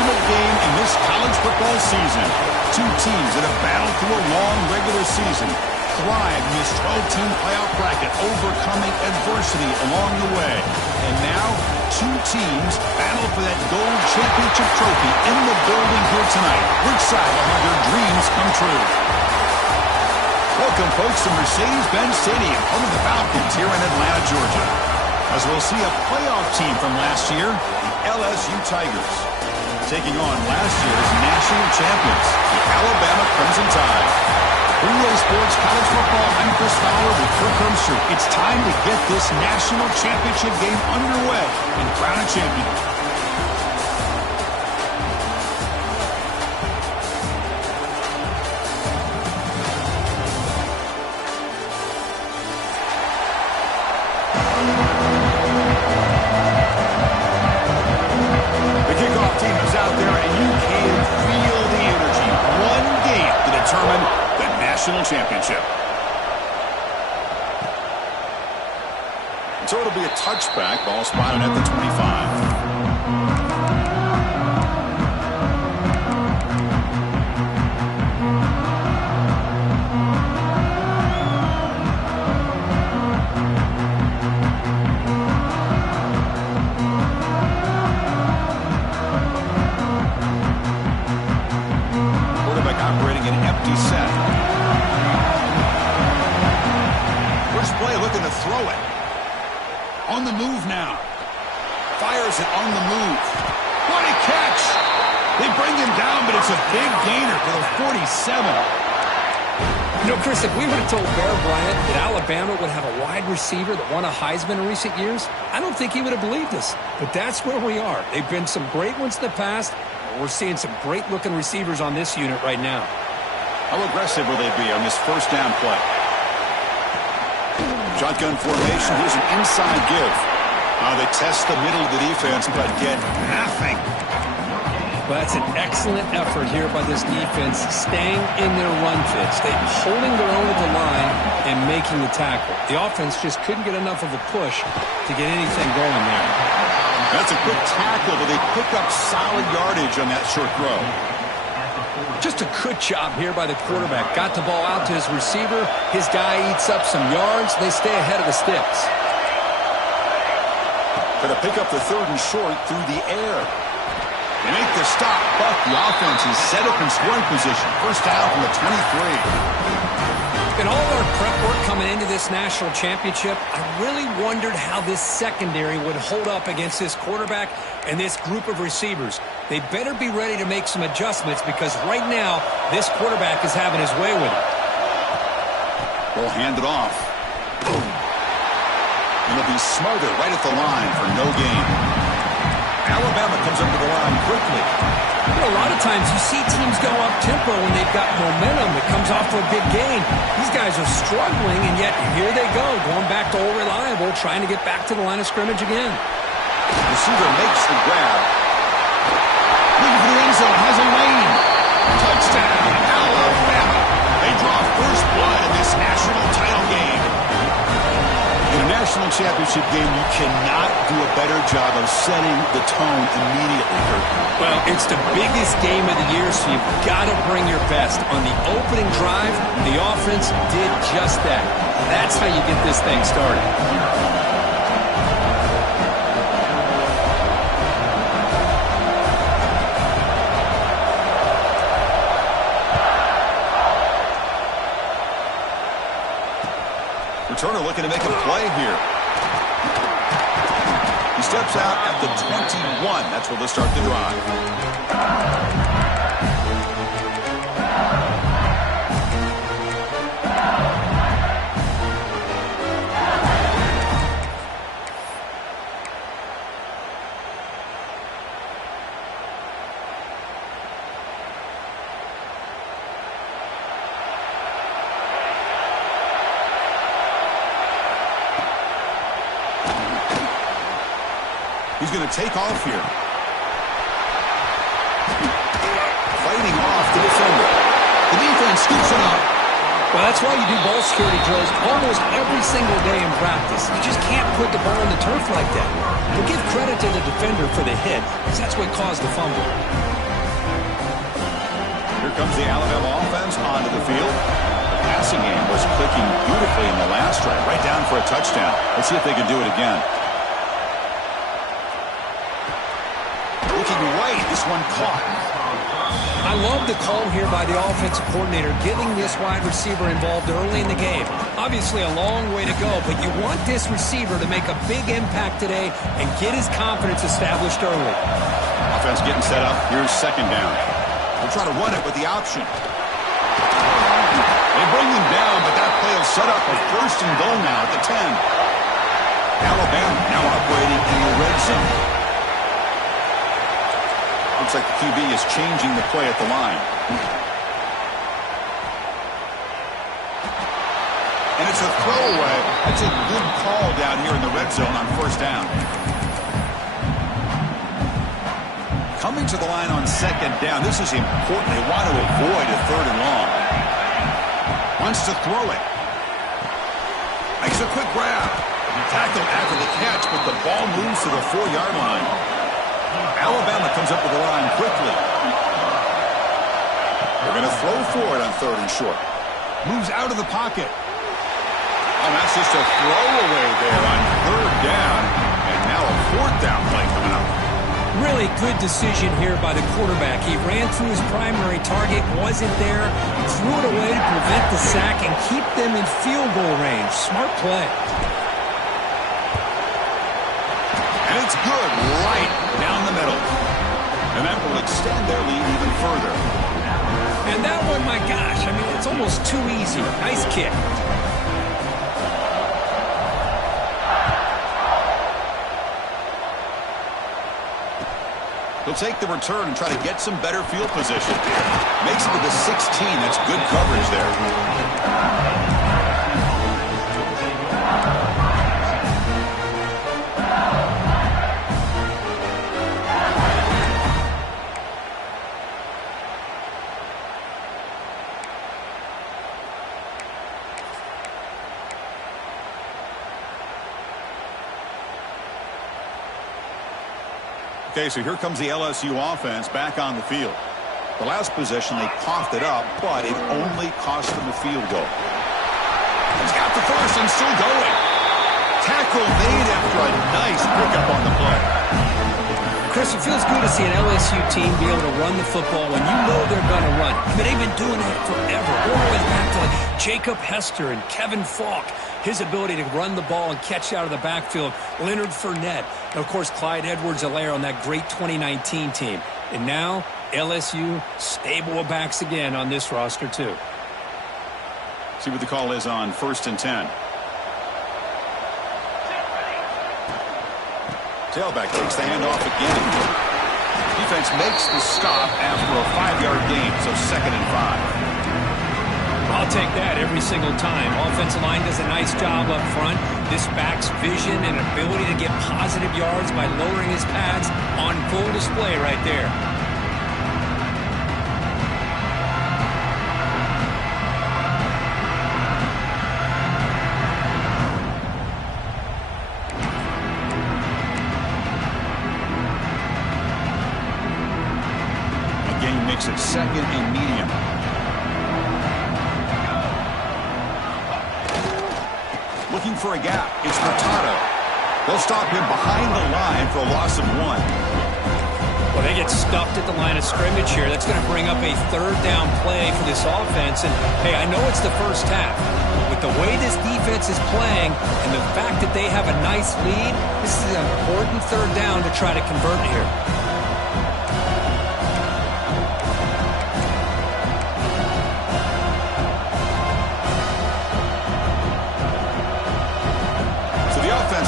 ultimate game in this college football season. Two teams that have battled through a long regular season, thrived in this 12-team playoff bracket, overcoming adversity along the way. And now, two teams battle for that gold championship trophy in the building here tonight. Which side will have their dreams come true? Welcome, folks, to Mercedes-Benz Stadium, home of the Falcons here in Atlanta, Georgia. As we'll see a playoff team from last year, the LSU Tigers, taking on last year's national champions, the Alabama Crimson Tide. Relay Sports College Football, I'm Chris Fowler with Kirk Herbstreit. It's time to get this national championship game underway and crown a champion. The kickoff team is out there, and you can feel the energy. One game to determine the national championship. So it'll be a touchback. Ball spotted at the 25. Operating an empty set. First play looking to throw it. On the move now. Fires it on the move. What a catch. They bring him down, but it's a big gainer for the 47. You know, Chris, if we would have told Bear Bryant that Alabama would have a wide receiver that won a Heisman in recent years, I don't think he would have believed us. But that's where we are. They've been some great ones in the past. We're seeing some great-looking receivers on this unit right now. How aggressive will they be on this first down play? Shotgun formation. Here's an inside give. They test the middle of the defense, but get nothing. Well, that's an excellent effort here by this defense, staying in their run fits. They're holding their own at the line and making the tackle. The offense just couldn't get enough of a push to get anything going there. That's a quick tackle, but they pick up solid yardage on that short throw. Just a good job here by the quarterback. Got the ball out to his receiver. His guy eats up some yards. They stay ahead of the sticks. Going to pick up the third and short through the air. They make the stop, but the offense is set up in scoring position. First down from the 23. In all of our prep work coming into this national championship, I really wondered how this secondary would hold up against this quarterback and this group of receivers. They better be ready to make some adjustments because right now, this quarterback is having his way with it. Ball handed off. And it'll be Smarter right at the line for no gain. Alabama comes up to the line quickly. You know, a lot of times you see teams go up-tempo when they've got momentum that comes off for a big gain. These guys are struggling, and yet here they go, going back to Old Reliable, trying to get back to the line of scrimmage again. Receiver makes the grab. Looking for the end zone, has a lane. Touchdown, Alabama. They draw first blood in this national title game. In a national championship game, you cannot do a better job of setting the tone immediately. Well, it's the biggest game of the year, so you've got to bring your best. On the opening drive, the offense did just that. That's how you get this thing started. Returner looking to make a play here. He steps out at the 21. That's where they'll start the drive. He's going to take off here. Fighting off the defender. The defense scoops it up. Well, that's why you do ball security drills almost every single day in practice. You just can't put the ball on the turf like that. But give credit to the defender for the hit, because that's what caused the fumble. comes the Alabama offense onto the field. The passing game was clicking beautifully in the last drive, right down for a touchdown. Let's see if they can do it again. Looking right, this one caught. I love the call here by the offensive coordinator, getting this wide receiver involved early in the game. Obviously a long way to go, but you want this receiver to make a big impact today and get his confidence established early. Offense getting set up. Here's second down. They'll try to run it with the option. They bring him down, but that play will set up a first and goal now at the 10. Alabama now operating in the red zone. Looks like the QB is changing the play at the line. And it's a throwaway. That's a good call down here in the red zone on first down. Coming to the line on second down. This is important. They want to avoid a third and long. Wants to throw it. Makes a quick grab. Tackled after the catch, but the ball moves to the 4-yard line. Alabama comes up with the line quickly. They're going to throw for it on third and short. Moves out of the pocket. And that's just a throwaway there on third down. And now a fourth down play coming up. Really good decision here by the quarterback. He ran through his primary target, wasn't there, threw it away to prevent the sack and keep them in field goal range. Smart play. And it's good right down the middle. And that will extend their lead even further. And that one, my gosh, I mean, it's almost too easy. Nice kick. He'll take the return and try to get some better field position. Makes it to the 16. That's good coverage there. Okay, so here comes the LSU offense back on the field. The last possession, they coughed it up, but it only cost them a field goal. He's got the first and still going. Tackle made after a nice pickup on the play. Chris, it feels good to see an LSU team be able to run the football when you know they're going to run. I mean, they've been doing it forever, all the way back to like Jacob Hester and Kevin Falk. His ability to run the ball and catch out of the backfield. Leonard Fournette. And, of course, Clyde Edwards-Helaire on that great 2019 team. And now, LSU stable of backs again on this roster, too. See what the call is on 1st and 10. Tailback takes the handoff again. Defense makes the stop after a 5-yard gain, so 2nd and 5. I'll take that every single time. Offensive line does a nice job up front. This back's vision and ability to get positive yards by lowering his pads on full display right there. Again, makes it 2nd and medium. Looking for a gap. It's Furtado. They'll stop him behind the line for a loss of 1. Well, they get stuffed at the line of scrimmage here. That's going to bring up a 3rd down play for this offense. And, hey, I know it's the first half. But with the way this defense is playing and the fact that they have a nice lead, this is an important 3rd down to try to convert here.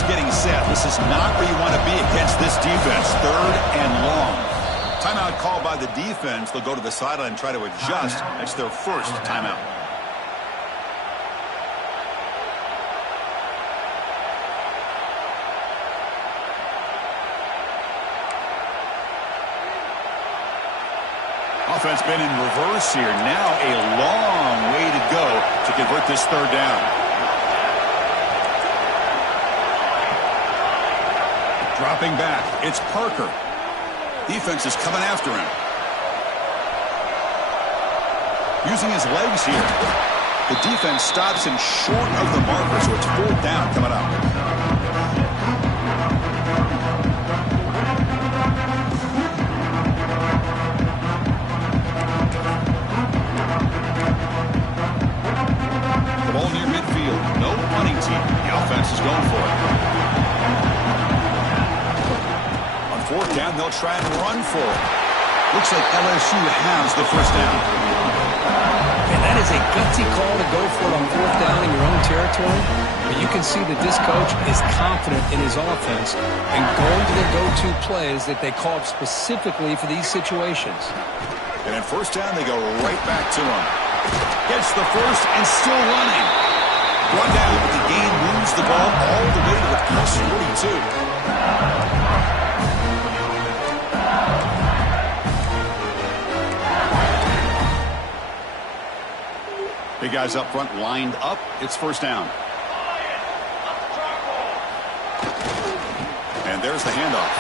Getting set. This is not where you want to be against this defense. 3rd and long. Timeout called by the defense. They'll go to the sideline and try to adjust. That's their first timeout. Offense been in reverse here. Now a long way to go to convert this 3rd down. Dropping back, it's Parker. Defense is coming after him. Using his legs here. The defense stops him short of the marker, so it's 4th down coming up. The ball near midfield. No punting team. The offense is going for it. On 4th down, they'll try and run for it. Looks like LSU has the first down. And that is a gutsy call to go for it on 4th down in your own territory. But you can see that this coach is confident in his offense and going to the go-to plays that they called specifically for these situations. And in 1st down, they go right back to him. Gets the first and still running. Brought down, but the game moves the ball all the way to the plus 42. Big guys up front lined up. It's 1st down. And there's the handoff.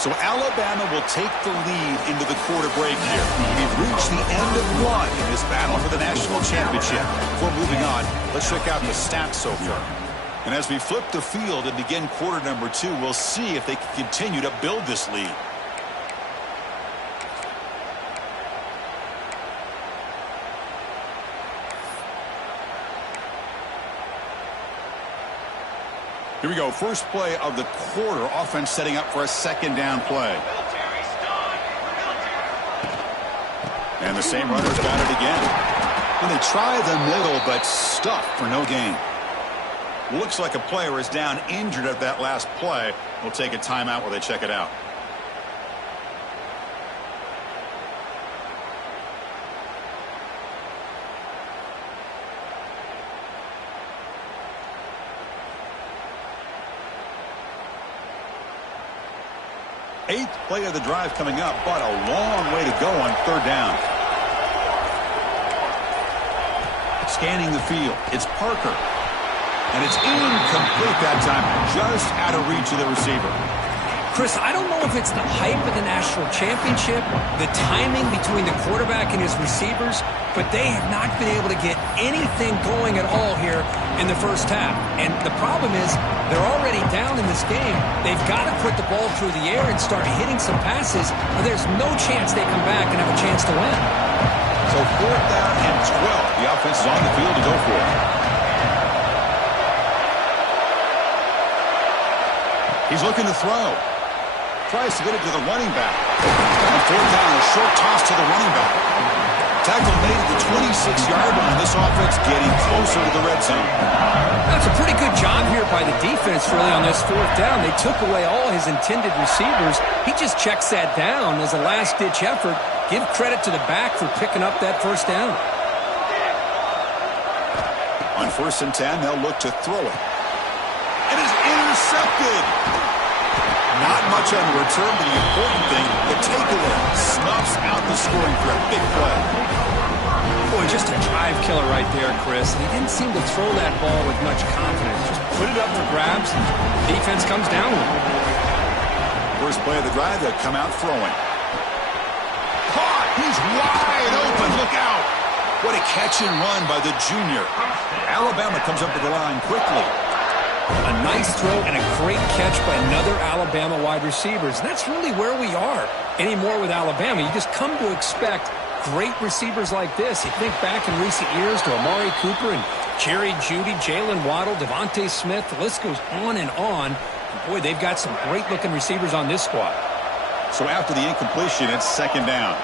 So Alabama will take the lead into the quarter break here. We've reached the end of one in this battle for the national championship. Before moving on, let's check out the stats so far. And as we flip the field and begin quarter number 2, we'll see if they can continue to build this lead. Here we go. First play of the quarter. Offense setting up for a 2nd down play. And the same runner's got it again. And they try the middle, but stuffed for no gain. Looks like a player is down injured at that last play. We'll take a timeout while they check it out. Eighth play of the drive coming up, but a long way to go on 3rd down. Scanning the field. It's Parker. And it's incomplete that time. Just out of reach of the receiver. Chris, I don't know if it's the hype of the national championship, the timing between the quarterback and his receivers, but they have not been able to get anything going at all here in the first half. And the problem is they're already down in this game. They've got to put the ball through the air and start hitting some passes, or there's no chance they come back and have a chance to win. So 4th down and 12. The offense is on the field to go for it. He's looking to throw. Tries to get it to the running back. On 4th down, a short toss to the running back. Tackle made at the 26-yard line. This offense getting closer to the red zone. That's a pretty good job here by the defense, really, on this 4th down. They took away all his intended receivers. He just checks that down as a last-ditch effort. Give credit to the back for picking up that 1st down. On 1st and 10, they'll look to throw it. It is intercepted. Not much on the return, but the important thing, the takeaway snuffs out the scoring threat. Big play. Boy, just a drive killer right there, Chris. And he didn't seem to throw that ball with much confidence. Just put it up for grabs, and defense comes down with it. First play of the drive, they'll come out throwing. Caught! He's wide open. Look out! What a catch and run by the junior. Alabama comes up to the line quickly. A nice throw and a great catch by another Alabama wide receivers. And that's really where we are anymore with Alabama. You just come to expect great receivers like this. You think back in recent years to Amari Cooper and Jerry Jeudy, Jalen Waddle, Devontae Smith. The list goes on and on. And boy, they've got some great-looking receivers on this squad. So after the incompletion, it's 2nd down.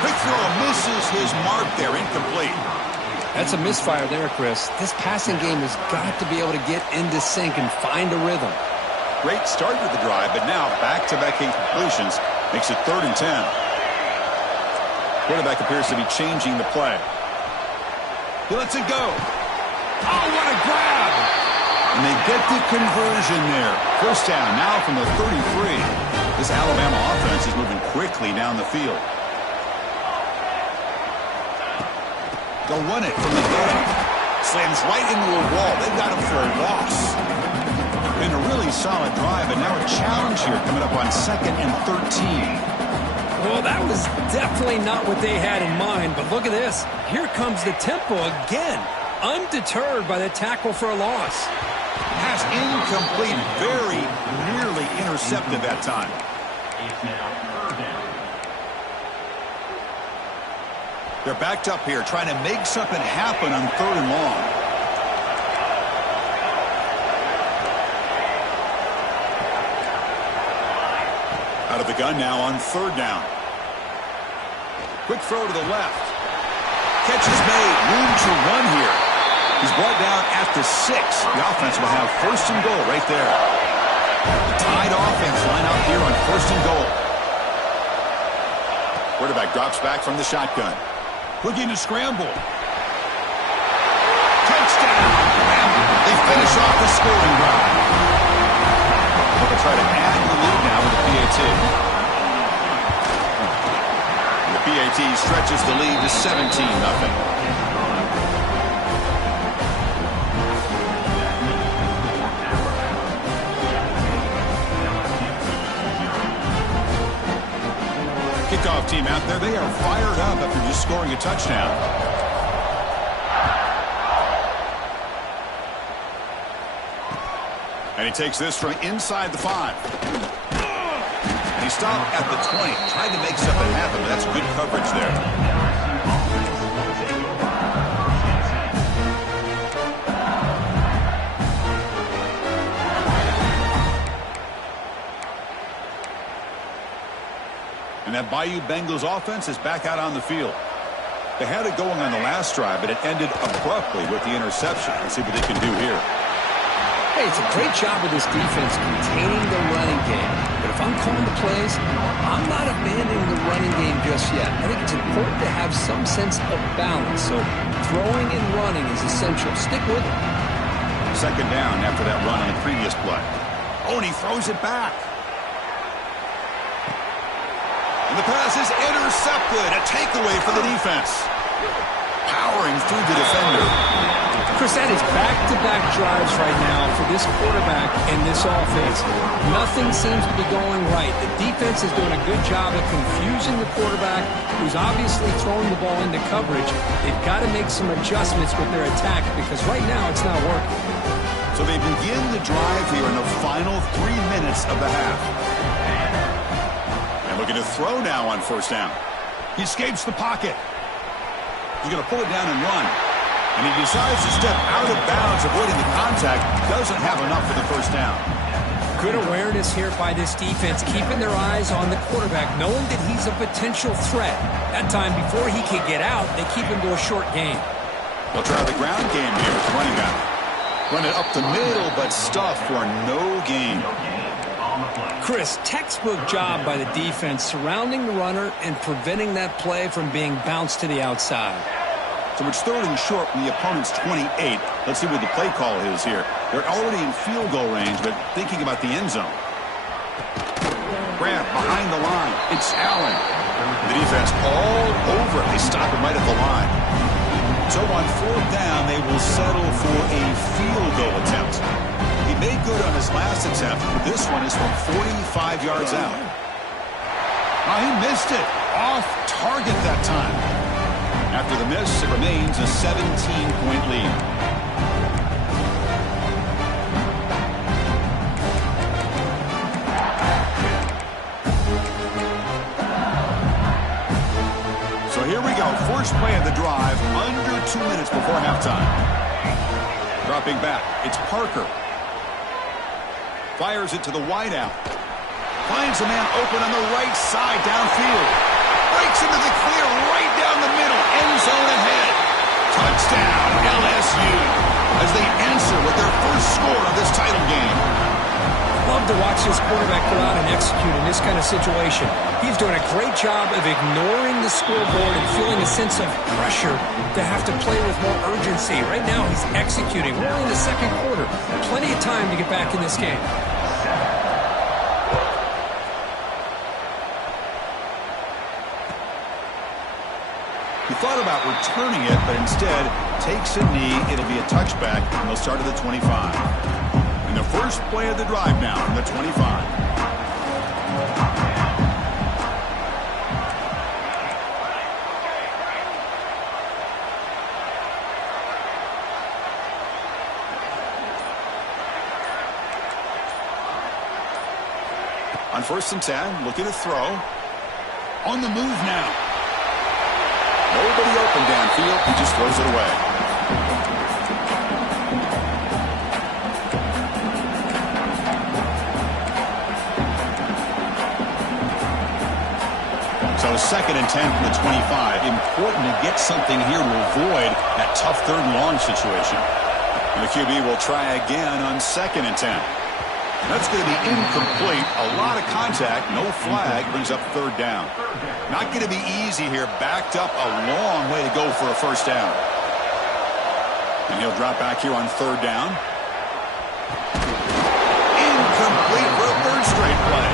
Quick throw misses his mark there. Incomplete. That's a misfire there, Chris. This passing game has got to be able to get into sync and find a rhythm. Great start with the drive, but now back-to-back incompletions makes it 3rd and 10. Quarterback appears to be changing the play. He lets it go. Oh, what a grab! And they get the conversion there. 1st down now from the 33. This Alabama offense is moving quickly down the field. They'll run it from the gun. Slams right into a wall. They've got him for a loss. Been a really solid drive, and now a challenge here coming up on 2nd and 13. Well, that was definitely not what they had in mind, but look at this. Here comes the tempo again, undeterred by the tackle for a loss. Pass incomplete, very nearly intercepted that time. They're backed up here, trying to make something happen on 3rd and long. Out of the gun now on 3rd down. Quick throw to the left. Catch is made. Room to run here. He's brought down at the 6. The offense will have 1st and goal right there. The tied offense line out here on 1st and goal. Quarterback drops back from the shotgun. Looking to scramble. Touchdown. They finish off the scoring drive. They'll try to add the lead now with the PAT. The PAT stretches the lead to 17-0. Kickoff team out there, they are fired up after just scoring a touchdown. And he takes this from inside the 5. And he stopped at the 20. Tried to make something happen, but that's good coverage there. And that Bayou Bengals offense is back out on the field. They had it going on the last drive, but it ended abruptly with the interception. Let's see what they can do here. Hey, it's a great job with this defense containing the running game. But if I'm calling the plays, I'm not abandoning the running game just yet. I think it's important to have some sense of balance. So throwing and running is essential. Stick with it. 2nd down after that run on the previous play. Oh, and he throws it back. And the pass is intercepted. A takeaway for the defense. Powering through the defender. Chris, that is back-to-back drives right now for this quarterback and this offense. Nothing seems to be going right. The defense is doing a good job of confusing the quarterback, who's obviously throwing the ball into coverage. They've got to make some adjustments with their attack because right now it's not working. So they begin the drive here in the final 3 minutes of the half. And looking to throw now on 1st down. He escapes the pocket. He's going to pull it down and run. And he decides to step out of bounds, avoiding the contact. Doesn't have enough for the 1st down. Good awareness here by this defense, keeping their eyes on the quarterback, knowing that he's a potential threat. That time, before he can get out, they keep him to a short game. They'll try the ground game here with the running back. Run it up the middle, but stuffed for no gain. Chris, textbook job by the defense surrounding the runner and preventing that play from being bounced to the outside. So it's 3rd and short from the opponent's 28. Let's see what the play call is here. They're already in field goal range, but thinking about the end zone. Grant behind the line. It's Allen. The defense all over it. They stop him right at the line. So on 4th down, they will settle for a field goal attempt. He made good on his last attempt, but this one is from 45 yards out. Oh, he missed it. Off target that time. After the miss, it remains a 17-point lead. So here we go. First play of the drive, under 2 minutes before halftime. Dropping back, it's Parker. Fires it to the wideout. Finds a man open on the right side downfield. Breaks into the clear right down the middle. End zone ahead. Touchdown, LSU. As they answer with their first score of this title game. Love to watch this quarterback go out and execute in this kind of situation. He's doing a great job of ignoring the scoreboard and feeling a sense of pressure to have to play with more urgency. Right now he's executing. We're in the 2nd quarter. Plenty of time to get back in this game. He thought about returning it, but instead takes a knee. It'll be a touchback, and they'll start at the 25. And the first play of the drive now from the 25. On 1st and 10, looking to throw. On the move now. Nobody open downfield. He just throws it away. So 2nd and 10 from the 25. Important to get something here to avoid that tough 3rd and long situation. And the QB will try again on 2nd and 10. That's going to be incomplete. A lot of contact. No flag. Brings up 3rd down. Not going to be easy here. Backed up a long way to go for a 1st down. And he'll drop back here on 3rd down. Incomplete for a 3rd straight play.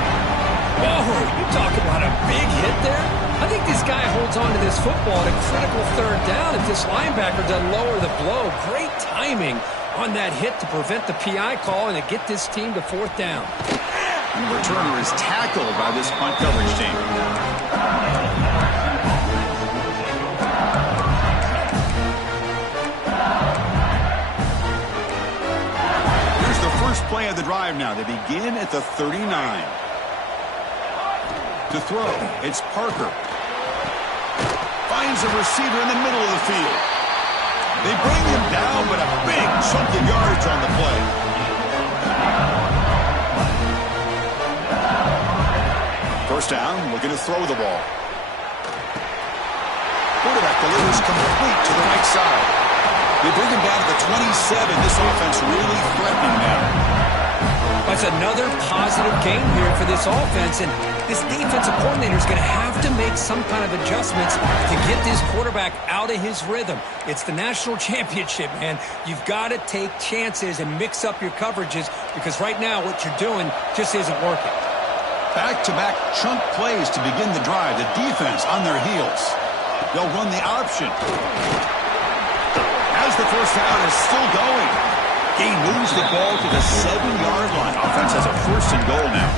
Whoa, you talk about a big hit there. I think this guy holds on to this football at a critical 3rd down if this linebacker doesn't lower the blow. Great timing on that hit to prevent the PI call and to get this team to 4th down. And the returner is tackled by this punt coverage team. Here's the first play of the drive now. They begin at the 39. To throw, it's Parker. Finds a receiver in the middle of the field. They bring him down, but a big chunk of yardage on the play. First down, looking to throw the ball. Quarterback delivers complete to the right side. They bring him down to the 27. This offense really threatening now. That's another positive game here for this offense, and this defensive coordinator is going to have to make some kind of adjustments to get this quarterback out of his rhythm. It's the national championship, man. You've got to take chances and mix up your coverages because right now what you're doing just isn't working. Back-to-back chunk plays to begin the drive. The defense on their heels. They'll run the option. As the first down is still going. He moves the ball to the 7-yard line. Offense has a 1st and goal now.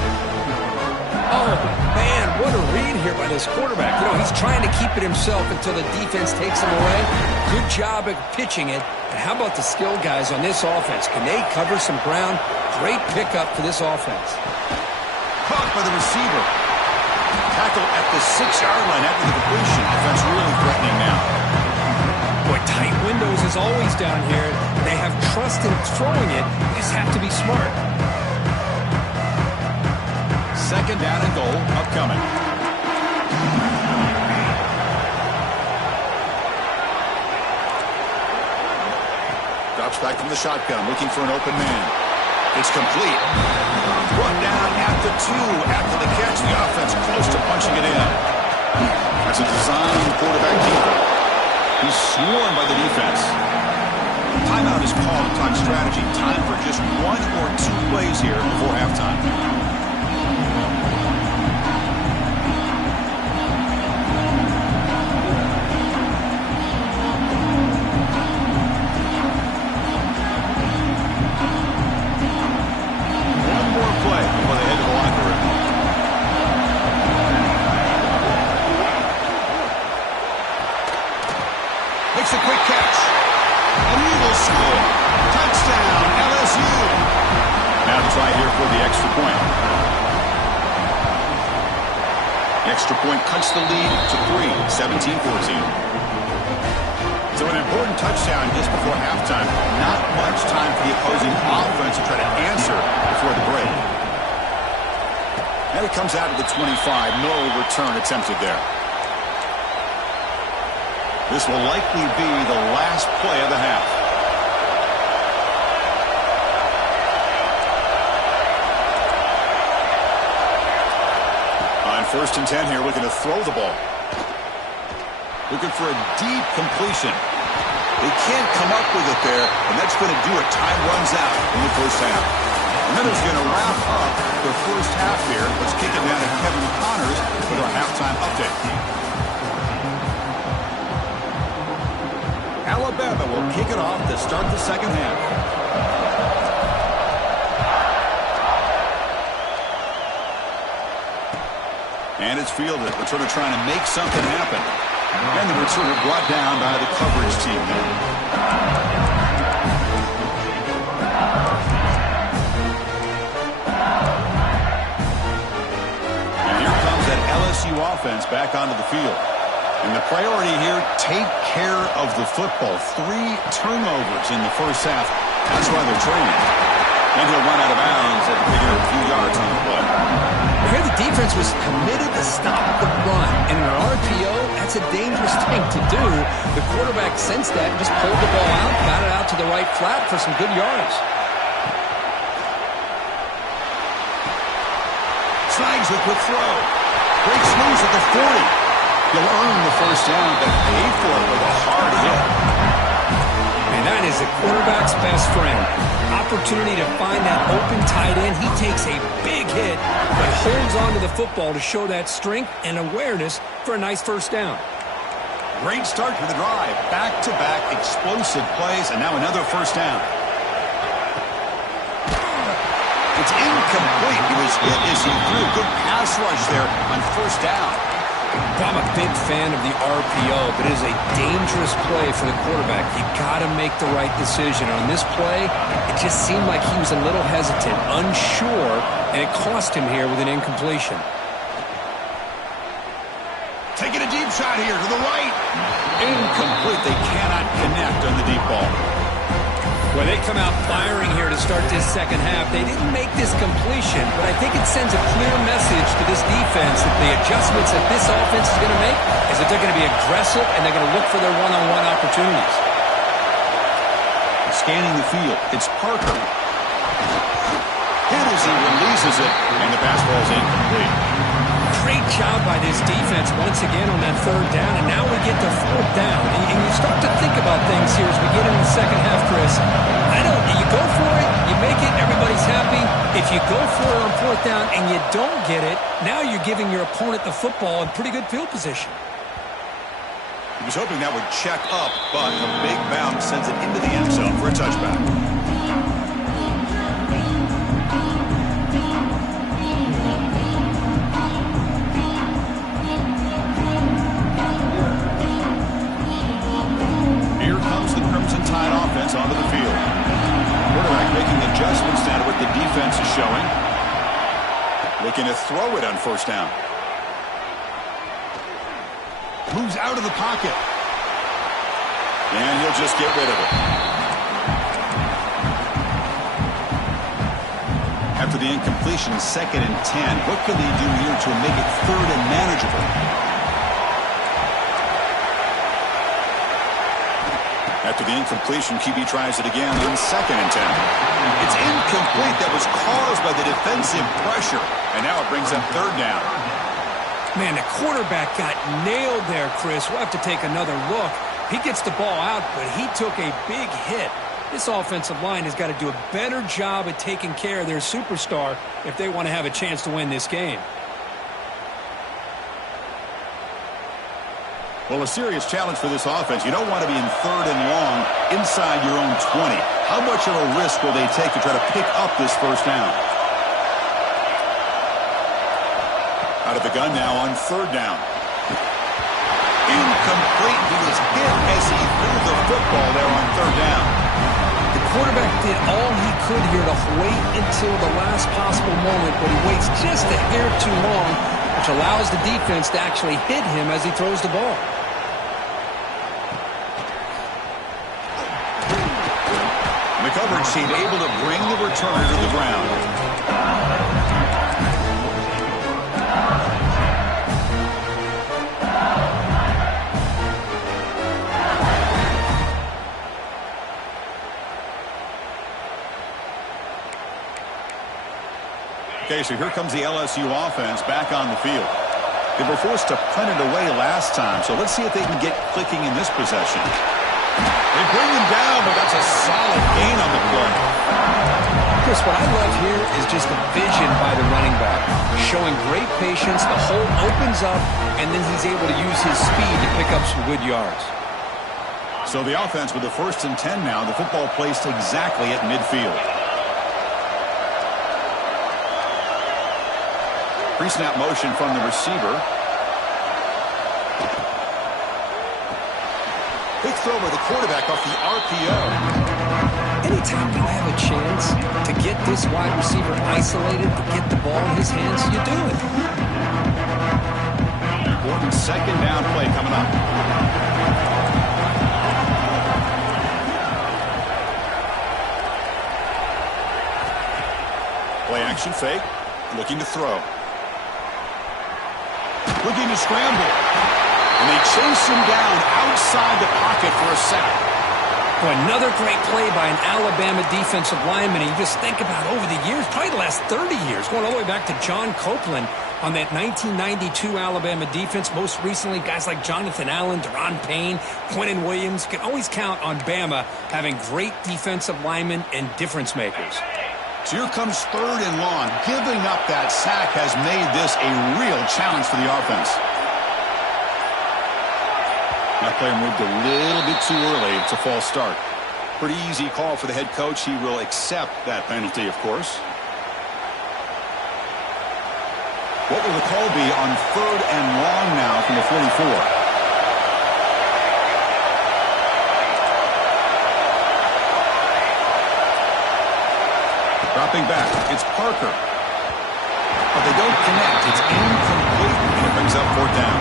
Oh, man, what a read here by this quarterback. You know, he's trying to keep it himself until the defense takes him away. Good job at pitching it. And how about the skill guys on this offense? Can they cover some ground? Great pickup for this offense. Caught by the receiver. Tackle at the 6-yard line after the completion. Offense really threatening now. Boy, tight windows is always down here. They have trust in throwing it. They just have to be smart. 2nd down and goal upcoming. Drops back from the shotgun, looking for an open man. It's complete. Brought down at the 2 after the catch. The offense close to punching it in. That's a design quarterback keeper. He's swarmed by the defense. Timeout is called to talk strategy. Time for just 1 or 2 plays here before halftime. Makes a quick catch. And he will score. Touchdown, LSU. Now to try here for the extra point. The extra point cuts the lead to 3, 17-14. So an important touchdown just before halftime. Not much time for the opposing offense to try to answer before the break. And it comes out of the 25. No return attempted there. This will likely be the last play of the half. On 1st and 10 here, looking to throw the ball. Looking for a deep completion. They can't come up with it there, and that's going to do it. Time runs out in the first half. And then it's going to wrap up the first half here. Let's kick it down to Kevin Connors with our halftime update. Alabama will kick it off to start the second half. And it's fielded. Returner trying to make something happen. And the returner brought down by the coverage team there. And here comes that LSU offense back onto the field. And the priority here, take care of the football. 3 turnovers in the first half. That's why they're training. And he'll run out of bounds after picking up a few yards on the play. Here the defense was committed to stop the run. And in an RPO, that's a dangerous thing to do. The quarterback sensed that and just pulled the ball out, got it out to the right flat for some good yards. Snides with quick throw. Breaks loose at the 40. He'll earn the first down, but paid for it with a hard hit. And that is a quarterback's best friend. Opportunity to find that open tight end. He takes a big hit, but holds on to the football to show that strength and awareness for a nice first down. Great start to the drive. Back-to-back explosive plays, and now another first down. It's incomplete. He was hit as he threw. Good pass rush there on first down. I'm a big fan of the RPO, but it is a dangerous play for the quarterback. You got to make the right decision. On this play, it just seemed like he was a little hesitant, unsure, and it cost him here with an incompletion. Taking a deep shot here to the right. Incomplete. They cannot connect on the deep ball. Well, they come out firing here to start this second half. They didn't make this completion, but I think it sends a clear message to this defense that the adjustments that this offense is going to make is that they're going to be aggressive and they're going to look for their one-on-one opportunities. Scanning the field, it's Parker. Hit as he releases it, and the pass ball is incomplete. Great job by this defense once again on that third down, and now we get to fourth down. And you start to think about things here as we get into the second half, Chris. You go for it, you make it, everybody's happy. If you go for it on fourth down and you don't get it, now you're giving your opponent the football in pretty good field position. He was hoping that would check up, but a big bounce sends it into the end zone for a touchback. Offense onto the field. Quarterback making adjustments now to what the defense is showing. Looking to throw it on first down. Moves out of the pocket. And he'll just get rid of it. After the incompletion, 2nd and 10. What can they do here to make it 3rd and manageable? After the incompletion, QB tries it again on 2nd and 10. It's incomplete. That was caused by the defensive pressure. And now it brings up 3rd down. Man, the quarterback got nailed there, Chris. We'll have to take another look. He gets the ball out, but he took a big hit. This offensive line has got to do a better job at taking care of their superstar if they want to have a chance to win this game. Well, a serious challenge for this offense. You don't want to be in 3rd and long inside your own 20. How much of a risk will they take to try to pick up this first down? Out of the gun now on 3rd down. Incomplete. He was hit as he threw the football there on 3rd down. The quarterback did all he could here to wait until the last possible moment, but he waits just a hair too long, which allows the defense to actually hit him as he throws the ball. The coverage team able to bring the returner to the ground. Okay, so here comes the LSU offense back on the field. They were forced to punt it away last time, so let's see if they can get clicking in this possession. They bring him down, but that's a solid gain on the play. Chris, what I love here is just the vision by the running back. Showing great patience, the hole opens up, and then he's able to use his speed to pick up some good yards. So the offense with the 1st and 10 now, the football placed exactly at midfield. Pre-snap motion from the receiver. Big throw by the quarterback off the RPO. Anytime you have a chance to get this wide receiver isolated, to get the ball in his hands, you do it. Important second down play coming up. Play action fake. Looking to throw. Looking to scramble. And they chase him down outside the pocket for a sack. Boy, another great play by an Alabama defensive lineman. And you just think about over the years, probably the last 30 years, going all the way back to John Copeland on that 1992 Alabama defense. Most recently, guys like Jonathan Allen, Deron Payne, Quentin Williams. You can always count on Bama having great defensive linemen and difference makers. So here comes 3rd and long. Giving up that sack has made this a real challenge for the offense. That player moved a little bit too early. It's a false start. Pretty easy call for the head coach. He will accept that penalty, of course. What will the call be on 3rd and long now from the 44? Dropping back, it's Parker. But they don't connect. It's incomplete, and it brings up 4th down.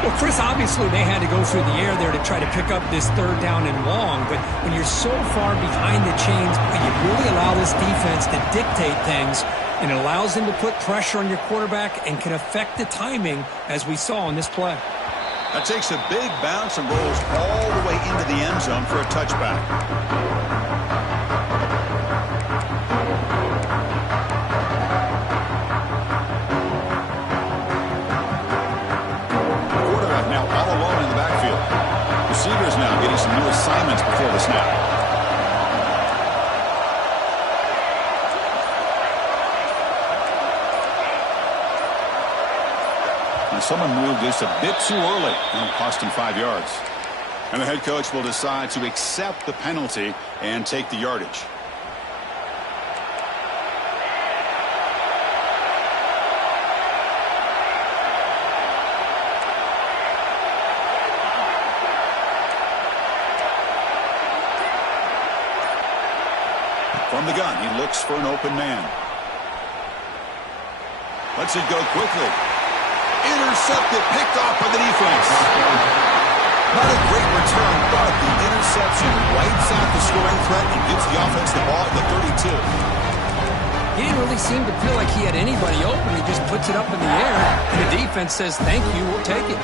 Well, Chris, obviously they had to go through the air there to try to pick up this 3rd down and long, but when you're so far behind the chains, you really allow this defense to dictate things, and it allows them to put pressure on your quarterback and can affect the timing, as we saw in this play. That takes a big bounce and rolls all the way into the end zone for a touchback. Receivers now getting some new assignments before the snap. And someone moved this a bit too early, and it cost him 5 yards. And the head coach will decide to accept the penalty and take the yardage. From the gun, he looks for an open man. Lets it go quickly. Intercepted, picked off by the defense. Not a great return, but the interception wipes out the scoring threat and gives the offense the ball at the 32. He didn't really seem to feel like he had anybody open. He just puts it up in the air, and the defense says, thank you, we'll take it.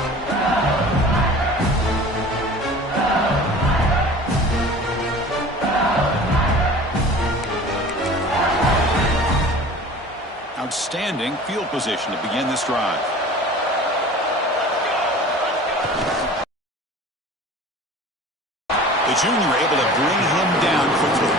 Outstanding field position to begin this drive. The junior able to bring him down quickly.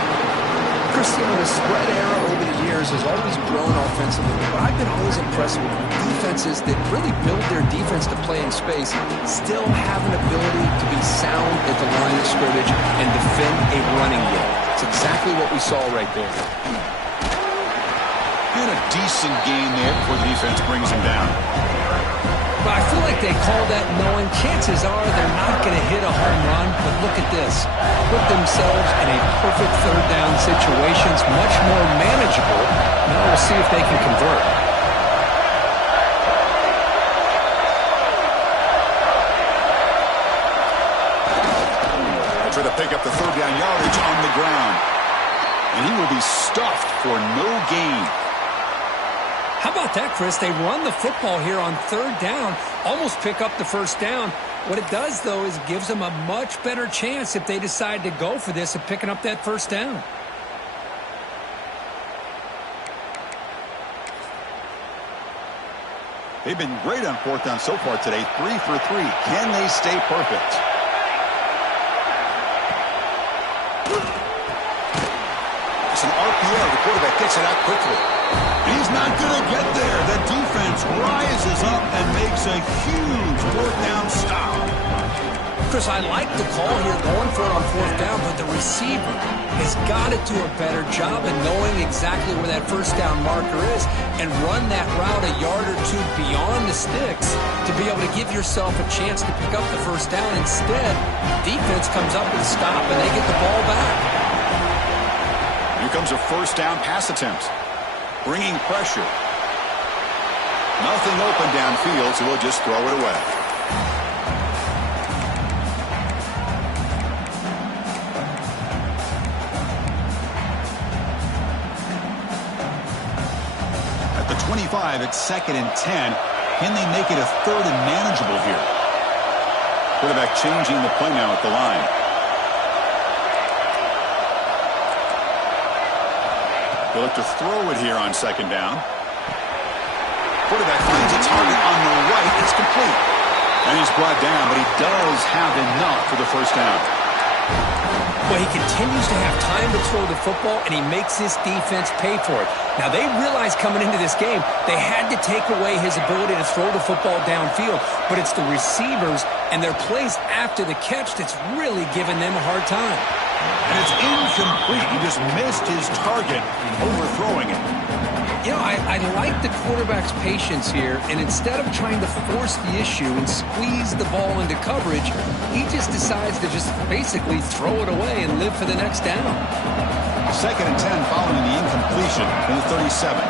Christian, the spread era over the years has always grown offensively, but I've been always impressed with defenses that really build their defense to play in space, still have an ability to be sound at the line of scrimmage and defend a running game. It's exactly what we saw right there. And a decent gain there before the defense brings him down. But I feel like they call that knowing chances are they're not going to hit a home run. But look at this. Put themselves in a perfect 3rd down situation. It's much more manageable. Now we'll see if they can convert. Try to pick up the 3rd down yardage on the ground. And he will be stuffed for no gain. How about that, Chris? They run the football here on 3rd down, almost pick up the 1st down. What it does, though, is it gives them a much better chance if they decide to go for this of picking up that 1st down. They've been great on 4th down so far today. 3 for 3. Can they stay perfect? It's an RPO. The quarterback gets it out quickly. He's not going to get there. The defense rises up and makes a huge 4th down stop. Chris, I like the call here going for it on 4th down, but the receiver has got to do a better job of knowing exactly where that first down marker is and run that route a yard or two beyond the sticks to be able to give yourself a chance to pick up the first down. Instead, defense comes up with a stop and they get the ball back. Here comes a first down pass attempt. Bringing pressure. Nothing open downfield, so we'll just throw it away. At the 25, it's 2nd and 10. Can they make it a 3rd and manageable here? Quarterback changing the play now at the line. They'll look to throw it here on 2nd down. Quarterback finds a target on the right. It's complete. And he's brought down, but he does have enough for the first down. Well, he continues to have time to throw the football, and he makes his defense pay for it. Now, they realized coming into this game they had to take away his ability to throw the football downfield, but it's the receivers and their plays after the catch that's really giving them a hard time. And it's incomplete. He just missed his target, overthrowing it. You know, I like the quarterback's patience here, and instead of trying to force the issue and squeeze the ball into coverage, he just decides to just basically throw it away and live for the next down. 2nd and 10 following the incompletion in the 37.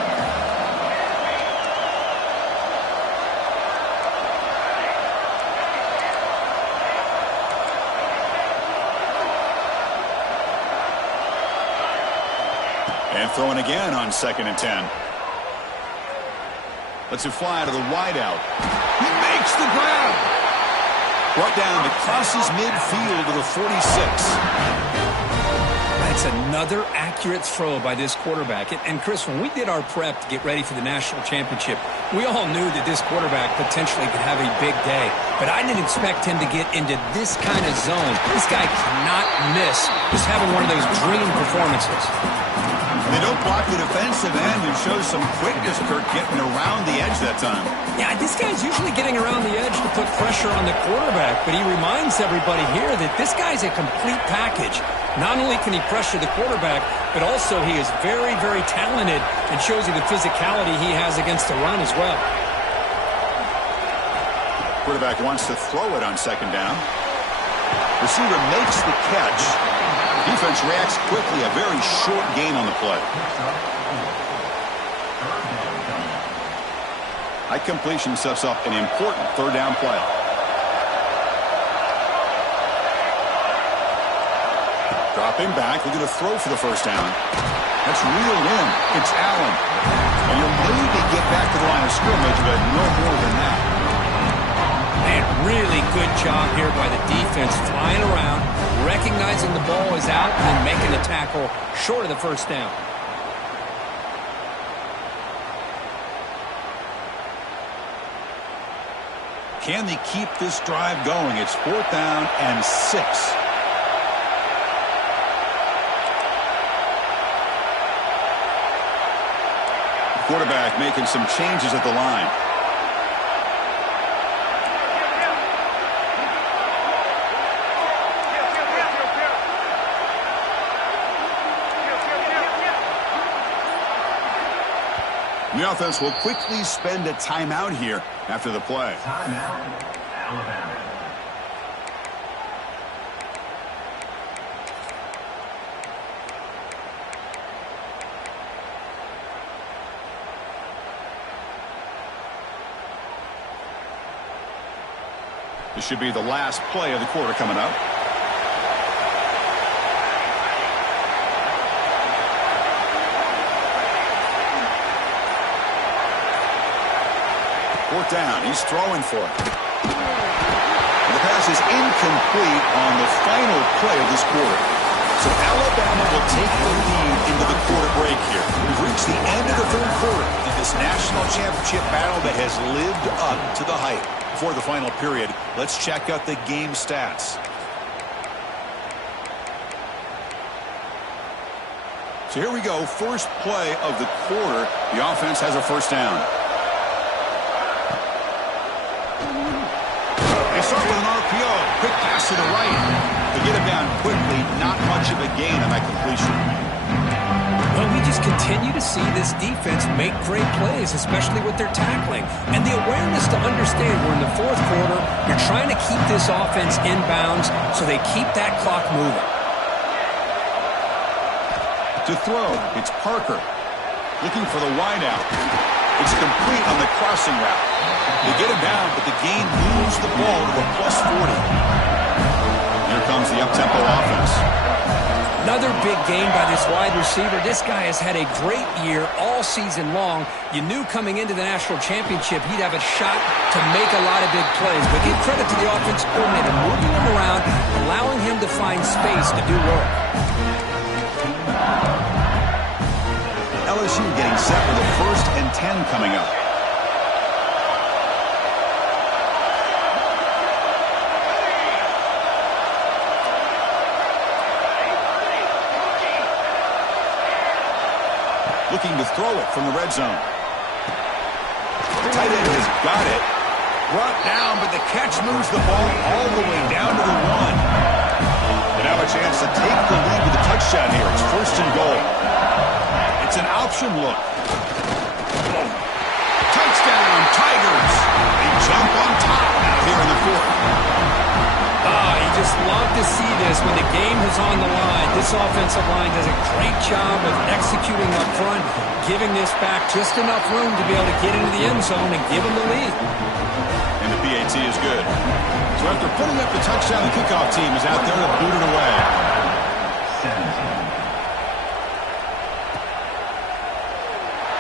And throwing again on 2nd and 10. Lets it fly out of the wideout. He makes the grab. Brought down to crosses midfield to the 46. That's another accurate throw by this quarterback. And Chris, when we did our prep to get ready for the national championship, we all knew that this quarterback potentially could have a big day. But I didn't expect him to get into this kind of zone. This guy cannot miss just having one of those dream performances. They don't block the defensive end and show some quickness, Kirk, getting around the edge that time. Yeah, this guy's usually getting around the edge to put pressure on the quarterback, but he reminds everybody here that this guy's a complete package. Not only can he pressure the quarterback, but also he is very, very talented and shows you the physicality he has against the run as well. Quarterback wants to throw it on 2nd down. Receiver makes the catch. Defense reacts quickly. A very short gain on the play. High completion sets up an important 3rd down play. Dropping back, looking to throw for the first down. That's reeled in. It's Allen. And you'll maybe get back to the line of scrimmage, but no more than that. Man, really good job here by the defense, flying around, recognizing the ball is out, and then making the tackle short of the first down. Can they keep this drive going? It's 4th down and 6. Quarterback making some changes at the line. The offense will quickly spend a timeout here after the play. Timeout, Alabama. This should be the last play of the quarter coming up. Fourth down. He's throwing for it. The pass is incomplete on the final play of this quarter. So Alabama will take the lead into the quarter break here. We've reached the end of the 3rd quarter in this national championship battle that has lived up to the hype. Before the final period, let's check out the game stats. So here we go. First play of the quarter. The offense has a first down. They start with an RPO. Quick pass to the right. To get him down quickly, not much of a gain on that completion. Well, we just continue to see this defense make great plays, especially with their tackling. And the awareness to understand we're in the fourth quarter, you're trying to keep this offense in bounds so they keep that clock moving. To throw, it's Parker. Looking for the wideout. It's complete on the crossing route. They get him down, but the gain moves the ball to a +40. Here comes the up-tempo offense. Another big gain by this wide receiver. This guy has had a great year all season long. You knew coming into the national championship he'd have a shot to make a lot of big plays. But give credit to the offense coordinator, moving him around, allowing him to find space to do work. LSU getting set with a 1st and 10 coming up. Looking to throw it from the red zone. The tight end has got it. Brought down, but the catch moves the ball all the way down to the 1. They have a chance to take the lead with a touchdown here. It's 1st and goal. It's an option look. Touchdown, Tigers. They jump on top now here in the 4th. You just love to see this when the game is on the line. This offensive line does a great job of executing up front, giving this back just enough room to be able to get into the end zone and give them the lead. And the PAT is good. So after putting up the touchdown, the kickoff team is out there to boot it away. 17.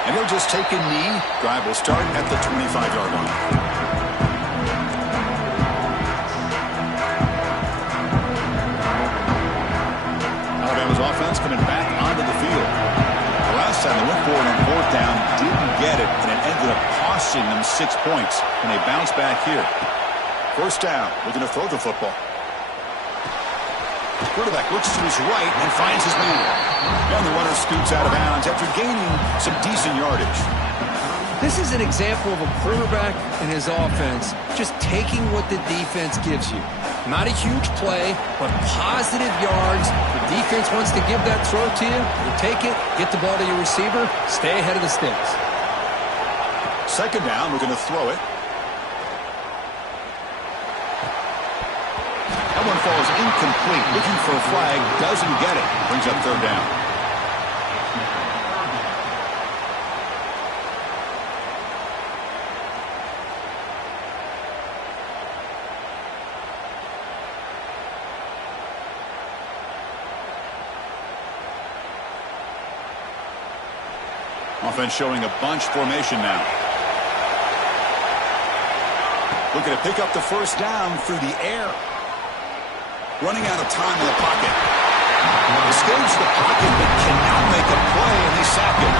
And he'll just take a knee. Drive will start at the 25-yard line. Alabama's offense coming back onto the field. The last time they went for it on 4th down, didn't get it, and it ended up costing them 6 points. And they bounce back here. 1st down, looking to throw the football. The quarterback looks to his right and finds his man. And the runner scoots out of bounds after gaining some decent yardage. This is an example of a quarterback and his offense just taking what the defense gives you. Not a huge play, but positive yards. The defense wants to give that throw to you. You take it, get the ball to your receiver, stay ahead of the sticks. 2nd down, we're going to throw it. That one falls incomplete. Looking for a flag, doesn't get it. Brings up 3rd down. Offense showing a bunch formation now. Looking to pick up the 1st down through the air. Running out of time in the pocket. Escapes the pocket, but cannot make a play, and they sack him.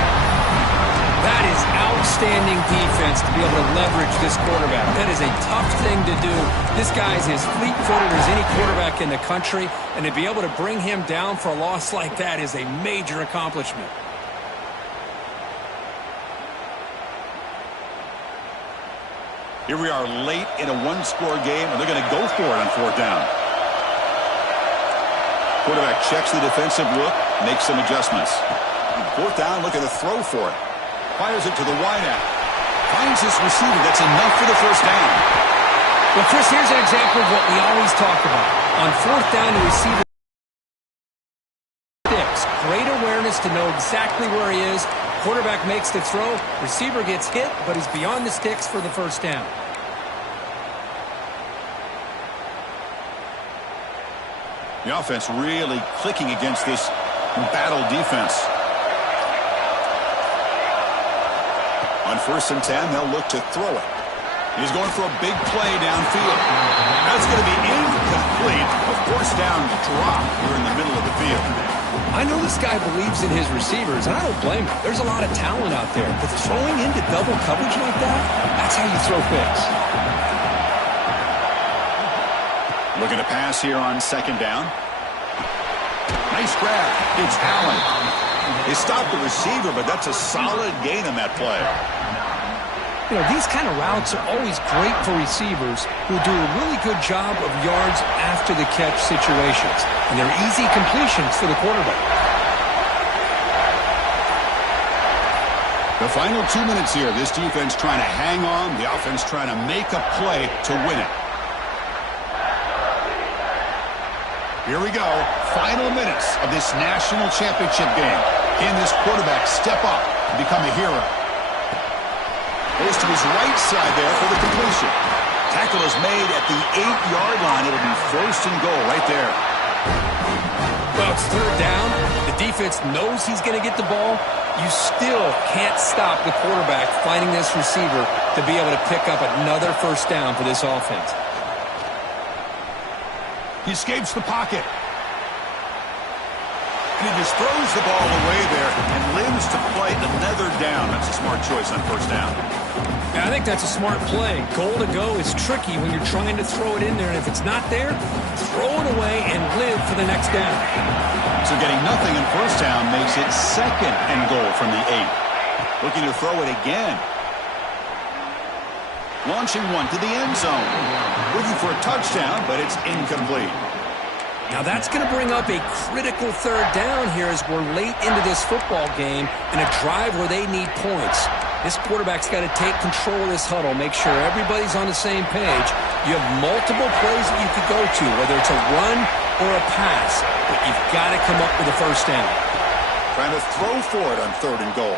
That is outstanding defense to be able to leverage this quarterback. That is a tough thing to do. This guy's as fleet-footed as any quarterback in the country, and to be able to bring him down for a loss like that is a major accomplishment. Here we are late in a 1-score game, and they're going to go for it on 4th down. Quarterback checks the defensive look, makes some adjustments. 4th down, looking to throw for it. Fires it to the wideout. Finds his receiver. That's enough for the 1st down. Well, Chris, here's an example of what we always talk about. On 4th down, the receiver sticks. Great awareness to know exactly where he is. Quarterback makes the throw. Receiver gets hit, but is beyond the sticks for the 1st down. The offense really clicking against this battle defense. On 1st and 10, they'll look to throw it. He's going for a big play downfield. That's going to be incomplete. A 4th down drop here in the middle of the field. I know this guy believes in his receivers, and I don't blame him. There's a lot of talent out there, but throwing into double coverage like that, that's how you throw picks. Looking to pass here on 2nd down. Nice grab. It's Allen. They stopped the receiver, but that's a solid gain on that play. You know, these kind of routes are always great for receivers who do a really good job of yards after the catch situations. And they're easy completions for the quarterback. The final 2 minutes here. This defense trying to hang on. The offense trying to make a play to win it. Here we go. Final minutes of this national championship game. Can this quarterback step up and become a hero? Goes to his right side there for the completion. Tackle is made at the 8-yard line. It'll be first and goal right there. Well, it's third down. The defense knows he's going to get the ball. You still can't stop the quarterback finding this receiver to be able to pick up another first down for this offense. He escapes the pocket. And he just throws the ball away there and lives to play another down. That's a smart choice on first down. Yeah, I think that's a smart play. Goal to go is tricky when you're trying to throw it in there. And if it's not there, throw it away and live for the next down. So getting nothing in first down makes it second and goal from the 8. Looking to throw it again. Launching one to the end zone. Looking for a touchdown, but it's incomplete. Now that's going to bring up a critical third down here as we're late into this football game in a drive where they need points. This quarterback's got to take control of this huddle, make sure everybody's on the same page. You have multiple plays that you could go to, whether it's a run or a pass, but you've got to come up with a first down. Trying to throw for it on third and goal.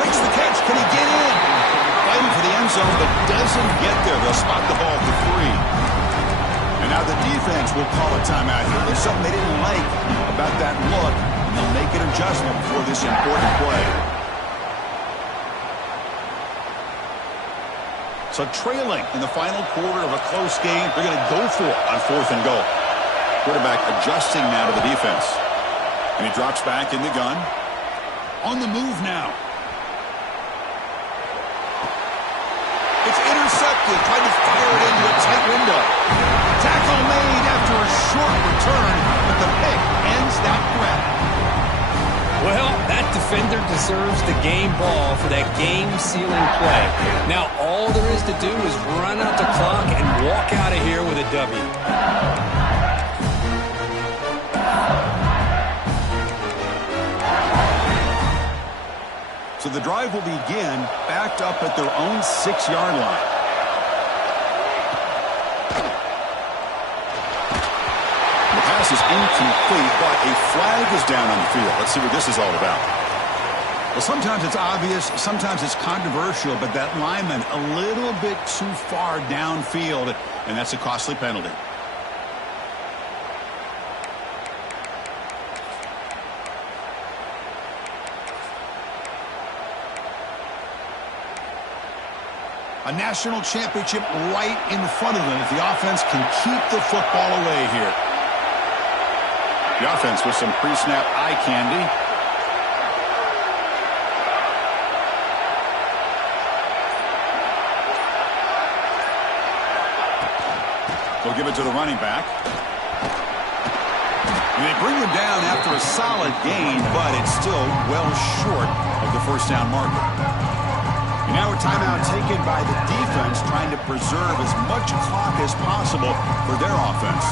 Makes the catch. Can he get in? Fighting for the end zone, but doesn't get there. They'll spot the ball for 3. And now the defense will call a timeout here. There's something they didn't like about that look, and they'll make an adjustment for this important play. So trailing in the final quarter of a close game, they're going to go for it on fourth and goal. Quarterback adjusting now to the defense. And he drops back in the gun. On the move now. It's intercepted. Tried to fire it into a tight window. Tackle made after a short return, but the pick ends that threat. Well, that defender deserves the game ball for that game-sealing play. Now, all there is to do is run out the clock and walk out of here with a W. So the drive will begin backed up at their own 6-yard line. The pass is incomplete, but a flag is down on the field. Let's see what this is all about. Well, sometimes it's obvious, sometimes it's controversial, but that lineman a little bit too far downfield, and that's a costly penalty. A national championship right in front of them if the offense can keep the football away here. The offense with some pre-snap eye candy. They'll give it to the running back. And they bring him down after a solid gain, but it's still well short of the first down marker. And now a timeout taken by the defense, trying to preserve as much clock as possible for their offense.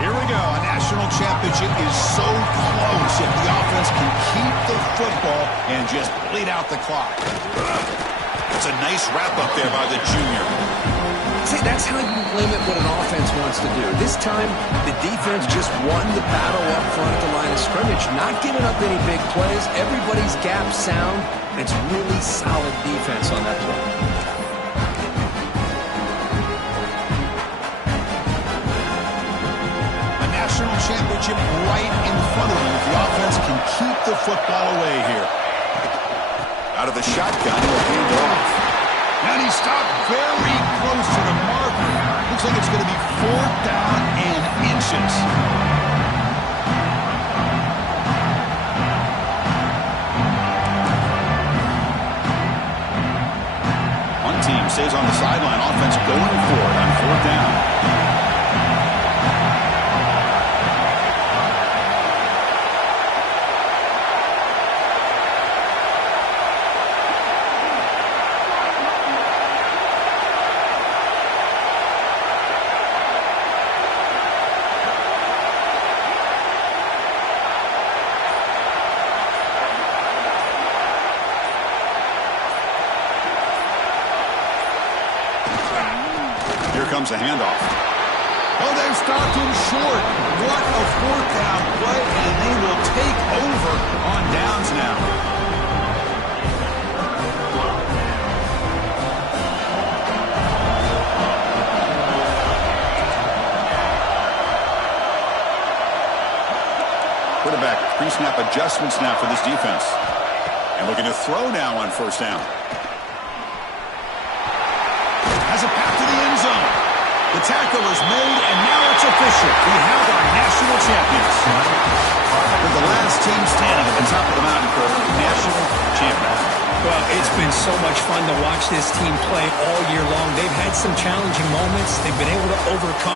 Here we go. A national championship is so close if the offense can keep the football and just bleed out the clock. That's a nice wrap-up there by the junior. See, that's how you limit what an offense wants to do. This time, the defense just won the battle up front at the line of scrimmage, not giving up any big plays. Everybody's gap sound, and it's really solid defense on that play. A national championship right in front of them if the offense can keep the football away here. Out of the shotgun, he'll hand it off. And he stopped very close to the marker. Looks like it's going to be 4th down and inches. One team stays on the sideline. Offense going for it on 4th down. Here comes a handoff. Oh, they've stopped him short. What a fourth down play, and they will take over on downs now. Quarterback pre-snap adjustments now for this defense. And looking to throw now on first down. Has a path to the end zone. The tackle is made, and now it's official. We have our national champions. With the last team standing at the top of the mountain for national champions. Well, it's been so much fun to watch this team play all year long. They've had some challenging moments. They've been able to overcome.